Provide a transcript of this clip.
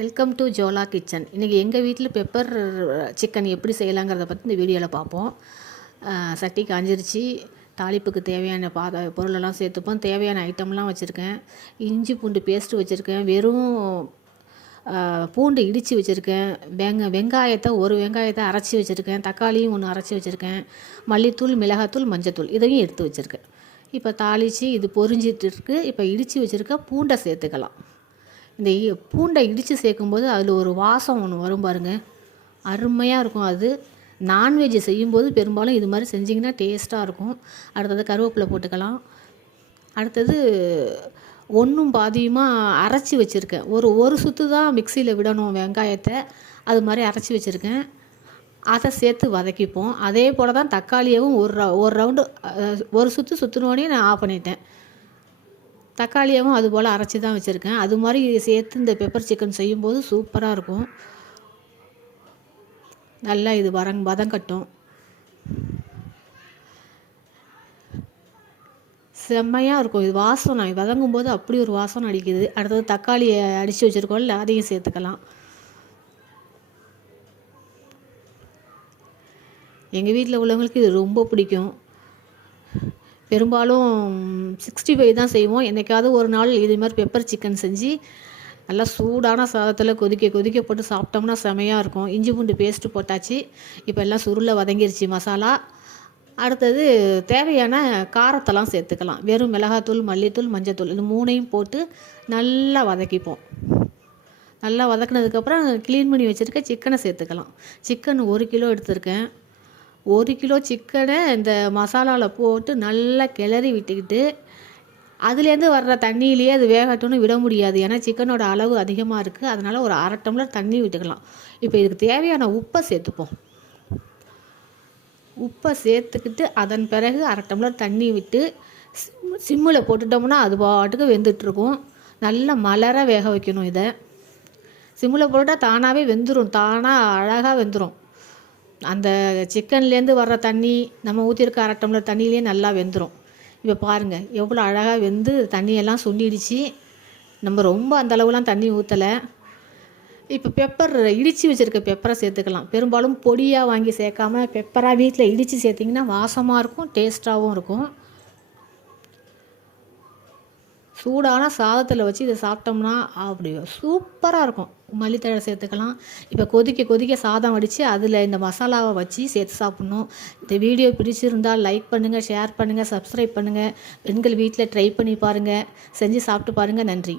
Welcome to ஜோலா kitchen. இன்றைக்கி எங்கள் வீட்டில் பெப்பர் சிக்கன் எப்படி செய்யலாங்கிறத பற்றி இந்த வீடியோவில் பார்ப்போம். சட்டி காஞ்சிருச்சு. தாளிப்புக்கு தேவையான பொருளெல்லாம் சேர்த்துப்போம். தேவையான ஐட்டம்லாம் வச்சுருக்கேன். இஞ்சி பூண்டு பேஸ்ட்டு வச்சுருக்கேன். வெறும் பூண்டு இடித்து வச்சுருக்கேன். வெங்காயத்தை ஒரு வெங்காயத்தை அரைச்சி வச்சுருக்கேன். தக்காளியும் ஒன்று அரைச்சி வச்சுருக்கேன். மல்லித்தூள், மிளகாத்தூள், மஞ்சத்தூள் இதையும் எடுத்து வச்சுருக்கேன். இப்போ தாளித்து இது பொரிஞ்சிட்டு இருக்குது. இப்போ இடித்து வச்சுருக்க பூண்டை சேர்த்துக்கலாம். இந்த பூண்டை இடித்து சேர்க்கும்போது அதில் ஒரு வாசம் ஒன்று வரும் பாருங்கள், அருமையாக இருக்கும். அது நான்வெஜ் செய்யும்போது பெரும்பாலும் இது மாதிரி செஞ்சிங்கன்னா டேஸ்ட்டாக இருக்கும். அடுத்தது கருவேப்பிலை போட்டுக்கலாம். அடுத்தது ஒன்றும் பாதியுமாக அரைச்சி வச்சுருக்கேன். ஒரு சுற்று தான் மிக்சியில் விடணும் வெங்காயத்தை, அது மாதிரி அரைச்சி வச்சுருக்கேன். அதை சேர்த்து வதக்கிப்போம். அதே போல் தான் தக்காளியவும் ஒரு ரவுண்டு ஒரு சுற்றினோடனே நான் ஆஃப் பண்ணிட்டேன். தக்காளியாகவும் அது போல் அரைச்சி தான் வச்சுருக்கேன். அது மாதிரி சேர்த்து இந்த பெப்பர் சிக்கன் செய்யும்போது சூப்பராக இருக்கும். நல்லா இது வதங்கட்டும். செம்மையாக இருக்கும். இது வாசனை வதங்கும்போது அப்படி ஒரு வாசனை அடிக்குது. அடுத்தது தக்காளியை அடித்து வச்சுருக்கோம்ல, அதையும் சேர்த்துக்கலாம். எங்கள் வீட்டில் உள்ளவங்களுக்கு இது ரொம்ப பிடிக்கும். பெரும்பாலும் 65 தான் செய்வோம். என்றைக்காவது ஒரு நாள் இது மாதிரி பெப்பர் சிக்கன் செஞ்சு நல்லா சூடான சாதத்தில் கொதிக்க போட்டு சாப்பிட்டோம்னா செமையாக இருக்கும். இஞ்சி பூண்டு பேஸ்ட்டு போட்டாச்சு. இப்போ எல்லாம் சுருளை வதங்கிருச்சு மசாலா. அடுத்தது தேவையான காரத்தெல்லாம் சேர்த்துக்கலாம். வெறும் மிளகாத்தூள், மல்லித்தூள், மஞ்சத்தூள் இது மூணையும் போட்டு நல்லா வதக்கிப்போம். நல்லா வதக்கினதுக்கப்புறம் க்ளீன் பண்ணி வச்சுருக்க சிக்கனை சேர்த்துக்கலாம். சிக்கன் 1 கிலோ எடுத்திருக்கேன். 1 கிலோ சிக்கனை இந்த மசாலாவில் போட்டு நல்லா கிளறி விட்டுக்கிட்டு அதுலேருந்து வர்ற தண்ணியிலேயே அது வேகட்டும்னு விட முடியாது. ஏன்னா சிக்கனோட அளவு அதிகமாக இருக்குது. அதனால் ஒரு 1/2 டம்ளர் தண்ணி விட்டுக்கலாம். இப்போ இதுக்கு தேவையான உப்பை சேர்த்துப்போம். உப்பை சேர்த்துக்கிட்டு அதன் பிறகு 1/2 டம்ளர் தண்ணி விட்டு சிம்மில் போட்டுட்டோம்னா அது பாட்டுக்கு வெந்துட்டுருக்கும். நல்லா மலர வேக வைக்கணும். இதை சிம்மில் போட்டால் தானாகவே வெந்துடும். தானாக அழகாக வெந்துடும். அந்த சிக்கன்லேருந்து வர்ற தண்ணி நம்ம ஊற்றிருக்க 1/2 டம்ளர் தண்ணியிலே நல்லா வெந்துடும். இப்போ பாருங்கள் எவ்வளோ அழகாக வெந்து தண்ணியெல்லாம் சுண்டிடுச்சு. நம்ம ரொம்ப அந்தளவுலாம் தண்ணி ஊற்றலை. இப்போ பெப்பர் இடித்து வச்சுருக்க பெப்பரை சேர்த்துக்கலாம். பெரும்பாலும் பொடியாக வாங்கி சேர்க்காம பெப்பராக வீட்டில் இடித்து சேர்த்திங்கன்னா வாசமாக இருக்கும், டேஸ்ட்டாகவும் இருக்கும். சூடான சாதத்தில் வச்சு இதை சாப்பிட்டோம்னா அப்படி சூப்பராக இருக்கும். மல்லித்தழை சேர்த்துக்கலாம். இப்போ கொதிக்க சாதம் வடித்து அதில் இந்த மசாலாவை வச்சு சேர்த்து சாப்பிட்ணும். இந்த வீடியோ பிடிச்சிருந்தால் லைக் பண்ணுங்கள், ஷேர் பண்ணுங்கள், சப்ஸ்கிரைப் பண்ணுங்கள். பெண்கள் வீட்டில் ட்ரை பண்ணி பாருங்கள், செஞ்சு சாப்பிட்டு பாருங்கள். நன்றி.